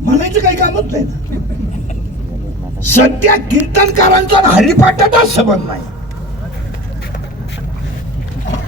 म्हणायचं काही कामच नाही ना. सध्या कीर्तनकारांचा हरिपाठाचा संबंध नाही.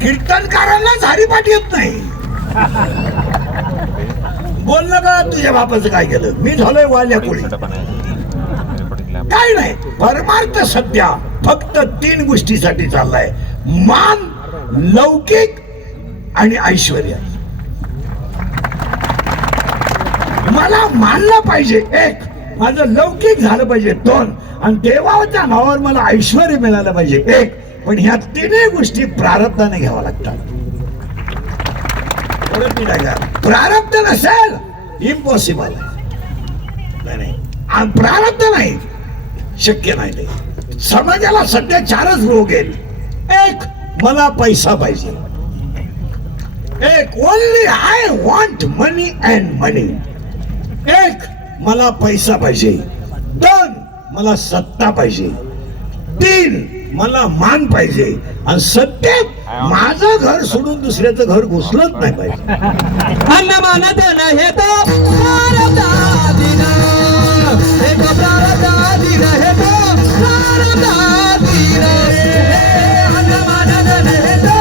कीर्तनकारांनाच हरिपाठ येत नाही. बोललं का तुझ्या बापाचं काय केलं, मी झालोय वाल्या कोळी. काय नाही, परमार्थ सध्या फक्त 3 गोष्टीसाठी चाललाय: मान, लौकिक आणि ऐश्वर्य. मला मानलं पाहिजे 1, माझं लौकिक झालं पाहिजे 2, आणि देवाच्या नावावर मला ऐश्वर्य मिळालं पाहिजे 1. पण ह्या 3 गोष्टी प्रारब्धाने घ्याव्या लागतात. प्रारब्ध नसेल इम्पॉसिबल. नाही, प्रारब्ध नाही, शक्य नाही. ते समाजाला सध्या 4च रोग आहेत. 1, मला पैसा पाहिजे. 1, only I want money and money. 1, मला पैसा पाहिजे. 2, मला सत्ता पाहिजे. 3, मला मान पाहिजे. आणि सत्तेत माझं घर सोडून दुसऱ्याचं घर घुसलंच नाही पाहिजे. अन्न मान धन हे तो प्रारब्धाधीन, हे तो प्रारब्धाधीन, हे तो प्रारब्धाधीन. अन्न मान धन हे तो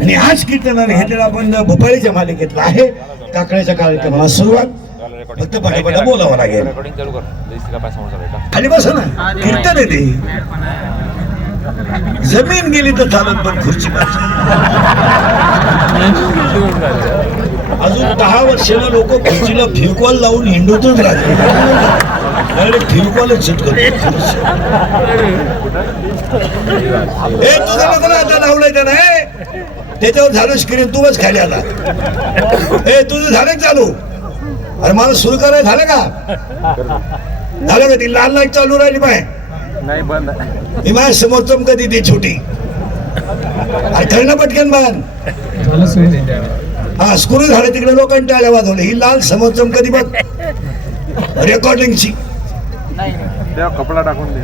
आणि आज कीर्तनाने घेतलेला आपण भोपाळीच्या मालिकेतला आहे. काकड्याच्या कार्यक्रमाला सुरुवात. फक्त पटापटा बोलावं लागेल. खाली बसा ना, कीर्तन आहे ते. जमीन गेली तर चालत, पण खुर्ची पाहिजे. अजून 10 वर्षाला लोक खुर्चीला फिरकॉल लावून हिंडूतच राहते. फिरकॉलच सुट करतो. तुझं नको ना आता लावलंय त्यानं. त्याच्यावर झालं स्क्रीन, तू बस खाली आला. तुझं झालं चालू. अरे मला सुरू करायला झालं का? झालं का? ती लाल लाईट चालू राहिली पाय नाही बंद. ही माझ्या समोर चमकती ती छोटी. अरे करणं पटकन बांध. हा स्क्रू झालं, तिकडे लोकांनी टाळ्या वाजवल्या. ही लाल समोर चमकती बघ, रेकॉर्डिंगची. कपडा टाकून दे.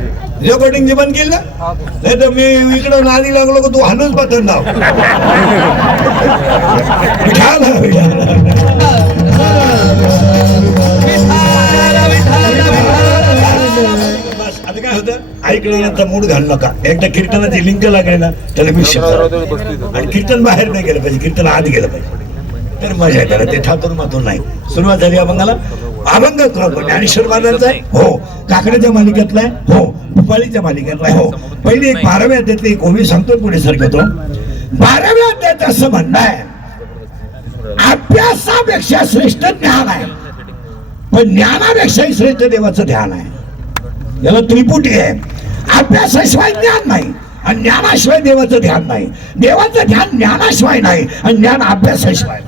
रेकॉर्डिंगची बंद केली ना? नाही तर मी इकडं नादी लागलो का तू हाणूच बटन दाव. आता काय होतं, ऐकल्यानंतर मूड घालू नका. एकदा कीर्तनाची लिंक लागली ना त्याला विषय. आणि कीर्तन बाहेर नाही गेलं पाहिजे, कीर्तन आत गेलं पाहिजे, तर मजा येते. ते ठातून मातून नाही. सुरुवात झाली अभंगाला. अभंग ज्ञानेश्वर महाराजांचा आहे. हो. काकड्याच्या मालिकेतला आहे. हो. भोपाळीच्या मालिकेतला आहे. हो. पहिली एक 12व्या अध्यायातली एक ओवी सांगतो, पुढे सरकतो. 12व्या अध्यायात असं म्हणणं आहे, अभ्यासापेक्षा श्रेष्ठ ज्ञान आहे, पण ज्ञानापेक्षाही श्रेष्ठ देवाचं ध्यान आहे. याला त्रिपुटी आहे. अभ्यासाशिवाय ज्ञान नाही, आणि ज्ञानाशिवाय देवाचं ध्यान नाही. देवाचं ध्यान ज्ञानाशिवाय नाही, आणि ज्ञान अभ्यासाशिवाय.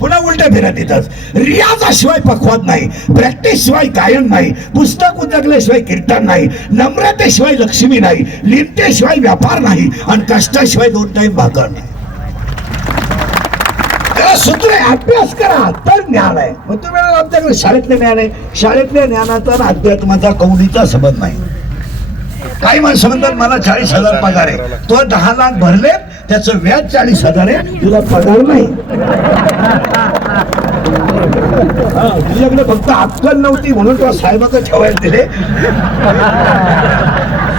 पुन्हा उलट्या फिरत येतात. रियाजाशिवाय पक्वाद नाही, प्रॅक्टिस शिवाय गायन नाही, पुस्तक उदगल्याशिवाय कीर्तन नाही, नम्रतेशिवाय लक्ष्मी नाही, लिमतेशिवाय व्यापार नाही, आणि कष्टाशिवाय 2 टाइम भाकर नाही. त्याला सूत्र आहे, अभ्यास करा तर ज्ञान आहे. मग तुम्ही आमच्याकडे शाळेतले ज्ञान आहे. शाळेतल्या ज्ञानाचा आणि अध्यात्माचा कौलीचा संबंध नाही. काही माणसं म्हणतात मला 40,000 पगार आहे, तो 10 लाख भरले, त्याचं व्याज 40,000 आहे, तुला पगार नाही. तुझ्याकडे फक्त अक्कल नव्हती म्हणून तुला साहेबाचं ठेवायला दिले.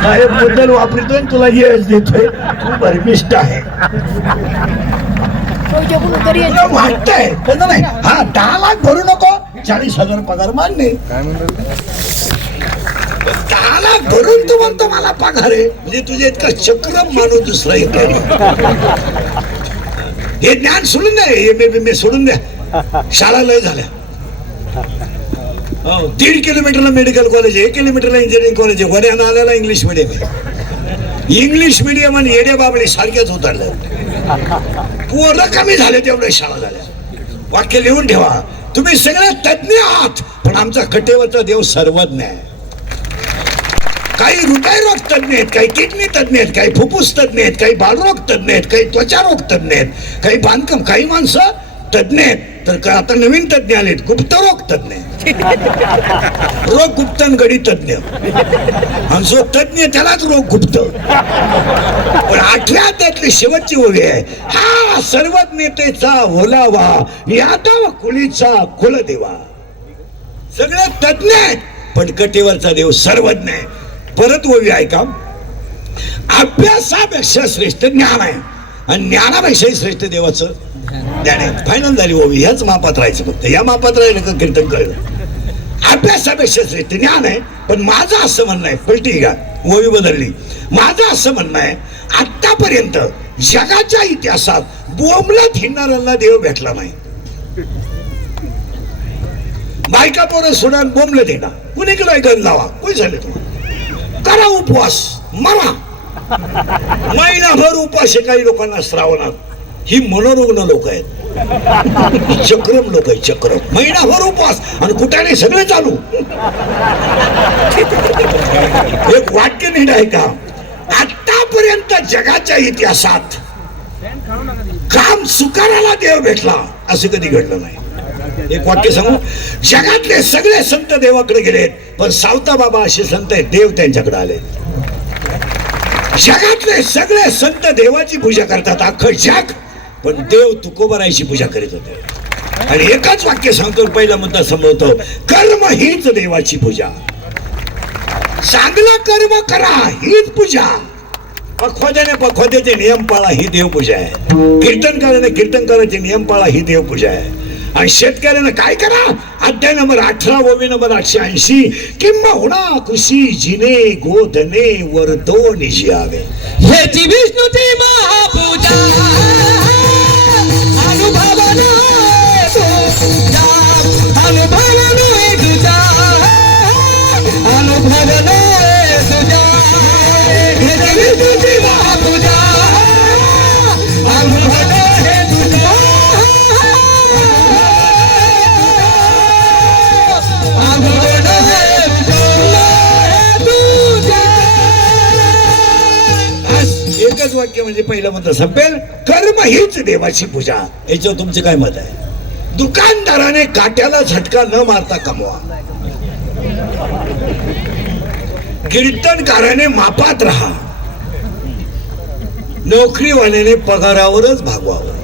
साहेब मुद्दल वापरतोय, तुला यश देतोय, तू भरमिष्ट आहे. वाटतंय त्यांना नाही. हा 10 लाख भरू नको, 40,000 पगार मान्य. 10 लाख भरून तू म्हणतो मला पगार आहे, म्हणजे तुझे इतका चक्रम माणूस दुसरा येतो. हे ज्ञान सोडून द्या, हे सोडून द्या. शाळा लय झाल्या. 1.5 किलोमीटरला मेडिकल कॉलेज आहे, 1 किलोमीटरला इंजिनिअरिंग कॉलेज आहे. वड्यानं आलेला इंग्लिश मिडियम आहे. इंग्लिश मिडियम आणि येड्या बाबळे सारख्याच उतरल्या. पोरं कमी झाले तेवढ्या शाळा झाल्या. वाक्य लिहून ठेवा. तुम्ही सगळे तज्ञ आहात, पण आमचा कटेवरचा देव सर्वज्ञ आहे. काही हृदयरोग तज्ञ आहेत, काही किडनी तज्ञ आहेत, काही फुफ्फुस तज्ञ आहेत, काही बालरोग तज्ञ आहेत, काही त्वचारोग तज्ञ आहेत, काही बांधकाम, काही माणसं तज्ञ आहेत. तर आता नवीन तज्ञ आलेत, गुप्तरोग तज्ञ, रोग गुप्तन गडी तज्ञ. आणि जो तज्ञ त्यालाच रोग गुप्त. पण 8व्या अध्यायातली शेवटची ओवी आहे, हा सर्वज्ञतेचा ओलावा, यादव कुलीचा कुलदेवा. सगळे तज्ञ आहेत, पण कटेवरचा देव सर्वज्ञ आहे. परत ओवी ऐका, अभ्यासापेक्षा श्रेष्ठ ज्ञान आहे आणि ज्ञानापेक्षाही श्रेष्ठ देवाचं ज्ञान आहे. फायनल झाली ओवी. ह्याच मापात राहायचं, फक्त या मापात राहिलं का कीर्तन कळलं. अभ्यासापेक्षा श्रेष्ठ ज्ञान आहे, पण माझं असं म्हणणं आहे, पलटी का ओवी बदलली. माझं असं म्हणणं आहे, आतापर्यंत जगाच्या इतिहासात बोंबलत हिंडणाऱ्यांना देव भेटला नाही. बायका पोरं सोडून बोंबलत येणार, कुणीकडे गण लावा, कोण झाले तुम्हाला, करा उपवास, मरा. महिनाभर उपास आहे काही लोकांना श्रावणात. ही मनोरुग्ण लोक आहेत, चक्रम लोक आहेत, चक्रम. महिनाभर उपवास आणि कुठाने सगळे चालू. एक वाक्य नीट आहे का, आतापर्यंत जगाच्या इतिहासात काम सुकाराला देव भेटला असं कधी घडलं नाही. एक वाक्य सांगू, जगातले सगळे संत देवाकडे गेलेत, पण सावता बाबा असे संत आहेत, देव त्यांच्याकडे आले. जगातले सगळे संत देवाची पूजा करतात, अख्खं जग, पण देव तुकोबारायची पूजा करीत होते. आणि एकच वाक्य सांगतो, पहिला मुद्दा संभवतो, कर्म हीच देवाची पूजा. चांगलं कर्म करा हीच पूजा. पखवाद्याने पखवाद्याचे नियम पाळा ही देवपूजा आहे. कीर्तनकाराने कीर्तनकाराचे नियम पाळा ही देवपूजा आहे. आणि शेतकऱ्यानं काय करा, अध्याय नंबर 18 ओवी नंबर 880, किंबहुना कृषी जिने गोधने वरतो निजियावे. ह्याची विष्णूची महापूजा, अनुभवानं तुझ्या, अनुभवानं तुझ्या, अनुभवानं तुझ्या. ह्याची विष्णूची महापूजा, अनुभवानं तुझ्या, एकच वाक्य म्हणजे पहिलं मुद्दा संपेल, कर्म हीच देवाची पूजा. याच्यावर तुमचं काय मत आहे? दुकानदाराने काट्याला झटका न मारता कमवा, कीर्तनकाराने मापात राहा, नोकरीवाल्याने पगारावरच भागवावं,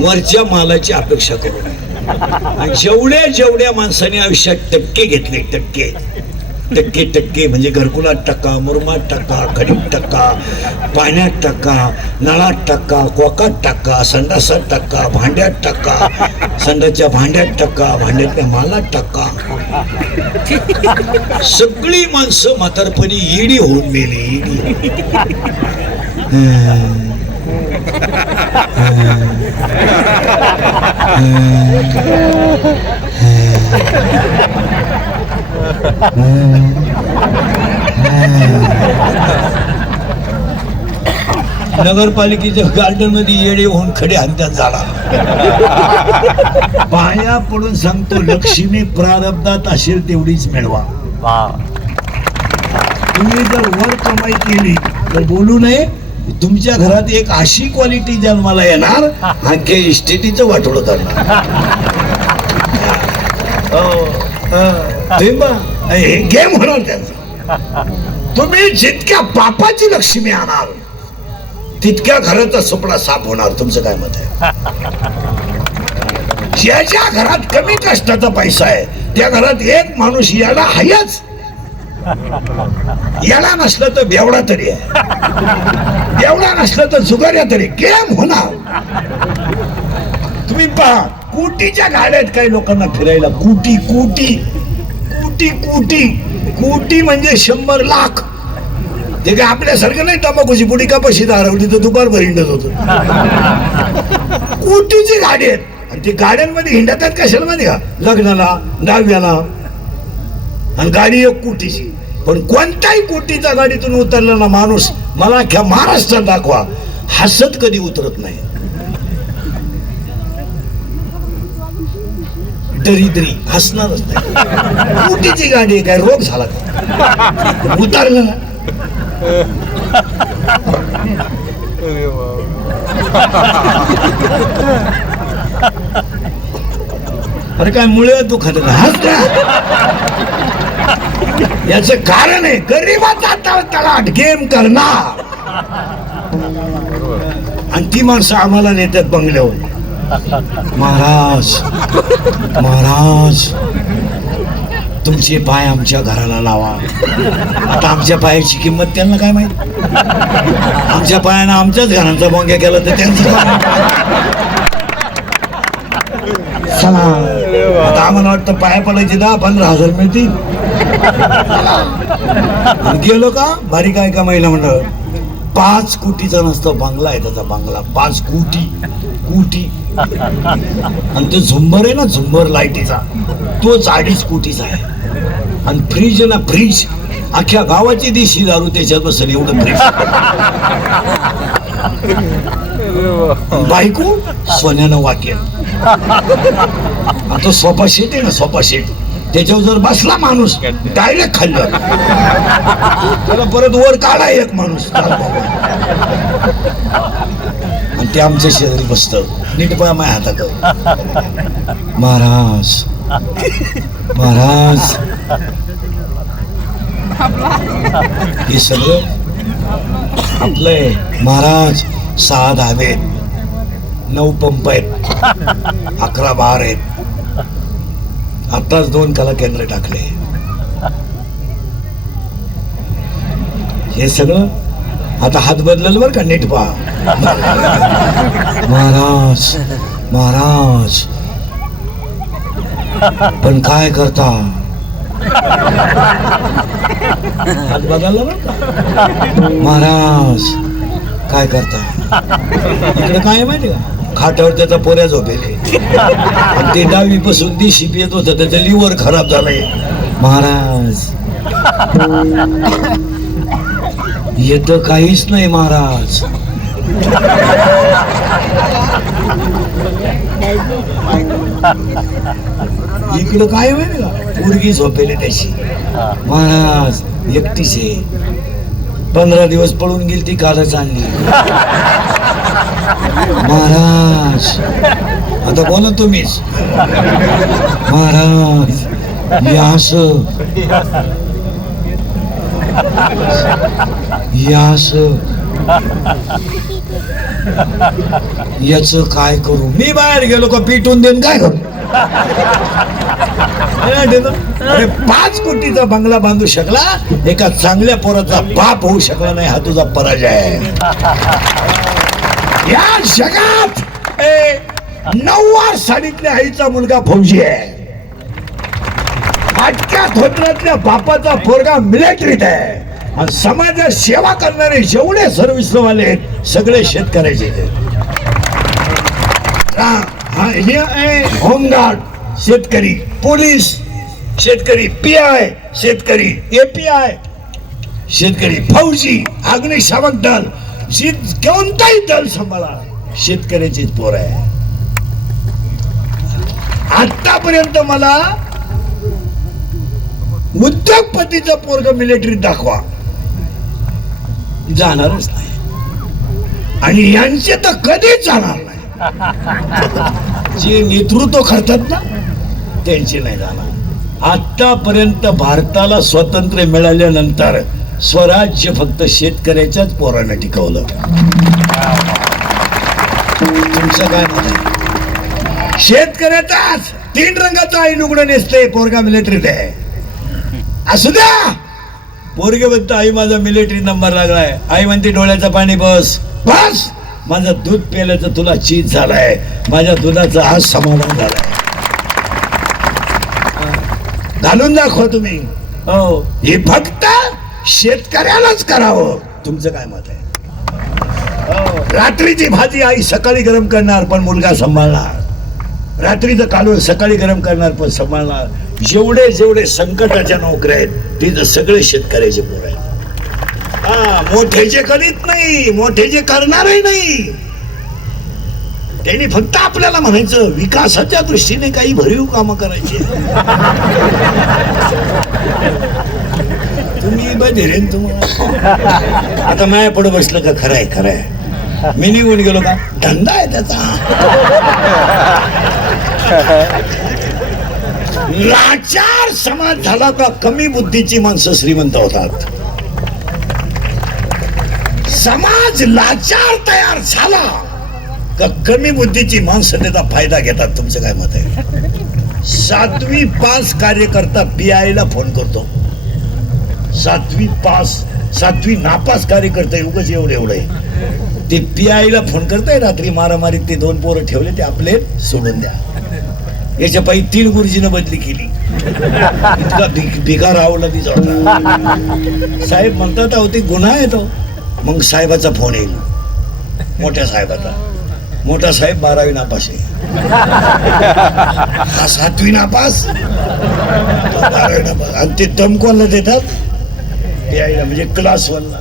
वरच्या मालाची अपेक्षा करू नये. जेवढ्या माणसाने आयुष्यात टक्के घेतले, टक्के टक्के टक्के म्हणजे घरकुलात टक्का, मुरमात टक्का, खडीत टक्का, पाण्यात टक्का, नळात टक्का, कोकात टक्का, संडासात टक्का, भांड्यात टक्का, संडाच्या भांड्यात टक्का, भांड्यातल्या मालात टक्का. सगळी माणसं म्हातारपणी ईडी होऊन मेली. नगरपालिकेच्या गार्डन मध्ये येडे होऊन खडे हंत्यात झाला. पाया पडून सांगतो, लक्ष्मी प्रारब्धात असेल तेवढीच मिळवा. तुम्ही जर वर कमाई केली तर बोलू नये. तुमच्या घरात एक अशी क्वालिटी जन्माला येणार, अख्ख्या इस्टेटीचं वाटोळं करणार. गेम होणार त्यांचा. तुम्ही जितक्या पापाची लक्ष्मी आणाल तितक्या घराचा सुपडा साफ होणार. तुमचं काय मत आहे? ज्याच्या घरात कमी कष्टाचा पैसा आहे त्या घरात एक माणूस याला हायच, याला नसलं तर बेवडा तरी आहे, बेवडा नसलं तर जुगाऱ्या तरी. गेम होणार. तुम्ही पहा, कोटीच्या गाड्या आहेत काही लोकांना फिरायला. कोटी कोटी कोटी कोटी कोटी म्हणजे 100 लाख. ते काय आपल्यासारखं नाही, तंबाखूची पुडी का पशी हरवली तर दुपारभर हिंडत होतो. कोटीची गाडी आहेत. ते गाड्यांमध्ये हिंडतात कशाला माहिती का, लग्नाला, दहाव्याला, आणि गाडी एक कोटीची. पण कोणत्याही कोटीचा गाडीतून उतरला ना माणूस, मला अख्ख्या महाराष्ट्रात दाखवा, हसत कधी उतरत नाही. दरिद्री हसणारच नाही. कोटीची गाडी काय रोग झाला का उतरलं ना. अरे काय मुळे दुखत याच कारण आहे गरीबाचा तळतळाट गेम करणार. आणि ती माणसं आम्हाला नेतात बंगल्यावर. महाराज महाराज तुमचे पाय आमच्या घराला लावा. आता आमच्या पायाची किंमत त्यांना काय माहिती. आमच्या पायानं आमच्याच घरांचा बोंग्या केला तर त्यांचं चला. आता आम्हाला वाटतं पाया पडायचे 10-15 हजार मिळतील. गेलो का बारीक आहे का महिला मंडळ 5 कोटीचा नसतो बंगला आहे त्याचा बंगला 5 कोटी. आणि ते झुंबर आहे ना झुंबर लाईटीचा तो 2.5 कोटीचा आहे. आणि फ्रीज आहे ना फ्रीज अख्ख्या गावाची देशी दारू त्याच्यात बसेल एवढं फ्रीज. बायको सोन्यानं वाकेल. आता सोफा सेट आहे ना सोफा सेट त्याच्यावर जर बसला माणूस डायरेक्ट खाल्लं त्याला परत वर काढा एक माणूस. आणि ते आमच्या शेजारी बसत नीट पाय माझ्या हातात. महाराज महाराज हे सगळं आपलंय. महाराज 6 धाबे 9 पंप आहेत 11 बार आहेत. आताच 2 कला केंद्र टाकले. हे सगळं आता हात बदलल बर का नीट पहा. महाराज महाराज पण काय करता हात बदलला बर का. महाराज काय करता इकडे काय माहिती का खाटावर त्याचा पोऱ्या झोपेले. ते डावीपासून दिशी येत होत त्याचं लिव्हर खराब झालंय. महाराज येत काहीच नाही महाराज. इकडं काय माहिती का पोरगी झोपेले त्याची. महाराज एकटीच आहे 15 दिवस पळून गेली ती कालच आणली. महाराज आता बोला तुम्हीच. महाराज याच काय करू मी बाहेर गेलो का पिटून देऊन काय करू. अरे 5 कोटीचा बंगला बांधू शकला एका चांगल्या पोराचा बाप होऊ शकला नाही हा तुझा पराजय आहे. या जगात 9 साडीतल्या आईचा मुलगा फौजी आहे. आटक्या धोत्रातल्या बापाचा पोरगा मिलिटरीत आहे. आणि समाजात सेवा करणारे जेवढे सर्व्हिसवाले आहेत सगळे शेतकऱ्याचे. होमगार्ड शेतकरी, पोलीस शेतकरी, PI शेतकरी, API शेतकरी, फौजी, अग्निशामक दल, कोणताही दल सांभाळा शेतकऱ्याचीच पोर आहे. आतापर्यंत मला उद्योगपतीचं पोरग मिलिटरीत दाखवा जाणारच नाही. आणि यांचे तर कधीच जाणार नाही. जे नेतृत्व करतात ना त्यांचे नाही जाणार. आतापर्यंत भारताला स्वातंत्र्य मिळाल्यानंतर स्वराज्य फक्त शेतकऱ्याच्याच पोरानं टिकवलं. तुमचं काय मत आहे? शेतकऱ्याचाच 3 रंगाचा आई लुगडं नेसते पोरगा मिलिटरीत आहे. असू द्या पोरगे म्हणतो आई माझा मिलिटरी नंबर लागलाय. आई म्हणते डोळ्याचं पाणी बस बस. माझं दूध प्यायल्याचं तुला चीज झालाय. माझ्या दुधाचं आज समाधान झालंय. घालून दाखवा तुम्ही. हो हे फक्त शेतकऱ्यालाच करावं. तुमचं काय मत आहे? रात्रीची भाजी आई सकाळी गरम करणार पण मुलगा सांभाळणार. रात्रीचं कालवण सकाळी गरम करणार पण समाजाला जेवढे जेवढे संकटाच्या नोकऱ्या आहेत तिथं सगळे शेतकऱ्याचे पोर आहेत. हा, मोठे करीत नाही, मोठे करणारही नाही. त्यांनी फक्त आपल्याला म्हणायचं विकासाच्या दृष्टीने काही भरीव कामं करायची. तुम्ही बधिरेन तुम्हाला आता माया पुढे बसलं का खरंय खरंय मी निघून गेलो का धंदा आहे त्याचा. लाचार समाज झाला का कमी बुद्धीची माणसं श्रीमंत होतात. समाज लाचार तयार झाला का कमी बुद्धीची माणसं त्याचा फायदा घेतात. तुमचं काय मत आहे? 7वी पास कार्यकर्ता PI फोन करतो. 7वी पास 7वी नापास कार्यकर्ता उगाच एवढं आहे ते PI फोन करताय रात्री मारामारीत ते 2 पोरं ठेवले ते आपले सोडून द्या. याच्या पायी 3 गुरुजीनं बदली केली. इतका भिकार आवला ती जोडला. साहेब म्हणतात अहो ते गुन्हा येतो. मग साहेबाचा फोन येईल मोठ्या साहेबाचा. मोठा साहेब 12वी नापास आहे. हा 7वी नापास 12वी नापास आणि ते दमकोला देतात PI म्हणजे क्लास 1ला.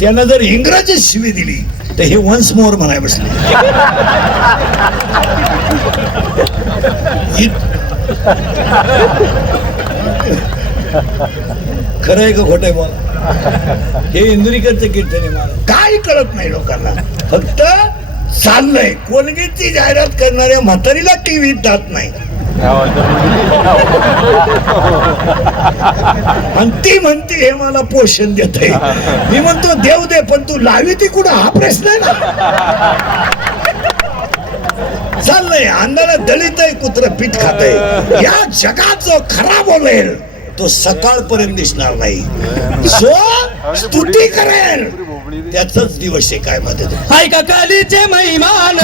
त्यानं जर इंग्रजी शिवी दिली तर हे वन्स मोर म्हणाय बसले. खरं आहे का खोटं आहे बोला? हे इंदुरीकरचं कीर्तन आहे. मला काय कळत नाही लोकांना. फक्त चाललंय. कोलगेटची जाहिरात करणाऱ्या म्हातारीला टीव्हीत जात नाही आणि ती म्हणते हे मला पोषण देत आहे. मी म्हणतो देव दे पण तू लावी ती कुठं हा प्रश्न आहे ना. चाललंय अंधाला दलित आहे कुत्र पीठ खात आहे. या जगात जो खरा बोलेल तो सकाळपर्यंत दिसणार नाही. जो स्तुती करेल त्याचाच दिवस आहे. काय मदत हाय का कालीचे महिमान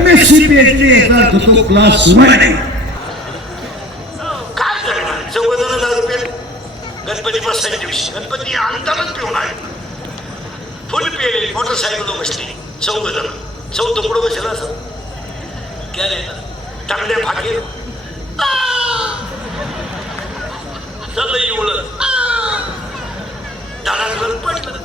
MSc PhD तो क्लास 1 आहे. काय करणार? 14,000 रुपये गणपती बसायच्या दिवशी गणपती अंतरात पिऊन आहे. फुल पिलेली मोटरसायकल बसली 14 जण. 14 पुढे बसला असं टांगड्या फाके चाललं एवढं दाडाकडं पडलं.